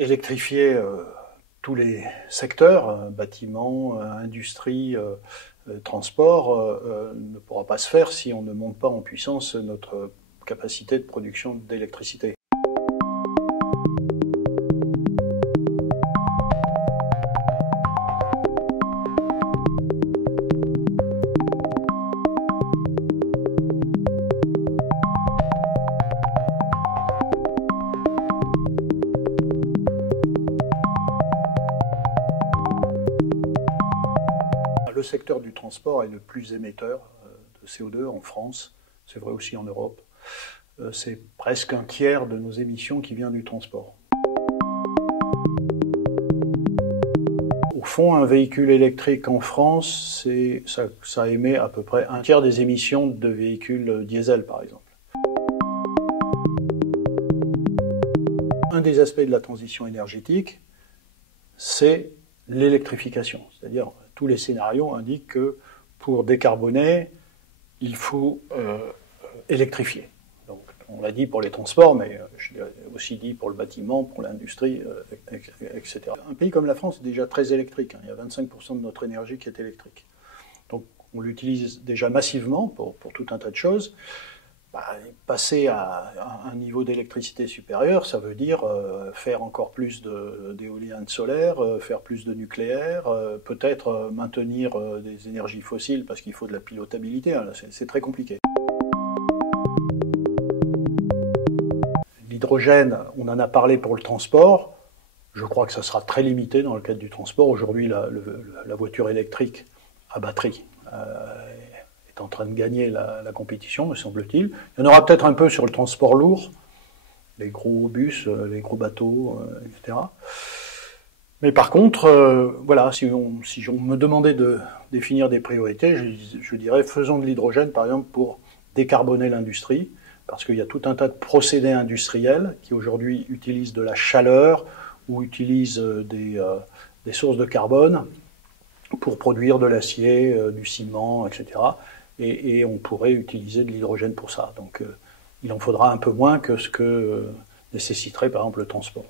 électrifier tous les secteurs, bâtiments, industrie, transport, ne pourra pas se faire si on ne monte pas en puissance notre capacité de production d'électricité. Le secteur du transport est le plus émetteur de CO2 en France, c'est vrai aussi en Europe. C'est presque un tiers de nos émissions qui vient du transport. Au fond, un véhicule électrique en France, ça émet à peu près un tiers des émissions de véhicules diesel, par exemple. Un des aspects de la transition énergétique, c'est l'électrification, c'est-à-dire tous les scénarios indiquent que pour décarboner, il faut électrifier. Donc, on l'a dit pour les transports, mais je l'ai aussi dit pour le bâtiment, pour l'industrie, etc. Un pays comme la France est déjà très électrique. Il y a 25% de notre énergie qui est électrique. Donc, on l'utilise déjà massivement pour tout un tas de choses. Passer à un niveau d'électricité supérieur, ça veut dire faire encore plus d'éoliennes solaires, faire plus de nucléaire, peut-être maintenir des énergies fossiles parce qu'il faut de la pilotabilité, hein, c'est très compliqué. L'hydrogène, on en a parlé pour le transport, je crois que ça sera très limité dans le cadre du transport. Aujourd'hui, la voiture électrique à batterie est en train de gagner la compétition, me semble-t-il. Il y en aura peut-être un peu sur le transport lourd, les gros bus, les gros bateaux, etc. Mais par contre, voilà, si on me demandait de définir des priorités, je dirais faisons de l'hydrogène, par exemple, pour décarboner l'industrie, parce qu'il y a tout un tas de procédés industriels qui aujourd'hui utilisent de la chaleur ou utilisent des sources de carbone pour produire de l'acier, du ciment, etc. Et on pourrait utiliser de l'hydrogène pour ça. Donc il en faudra un peu moins que ce que nécessiterait par exemple le transport.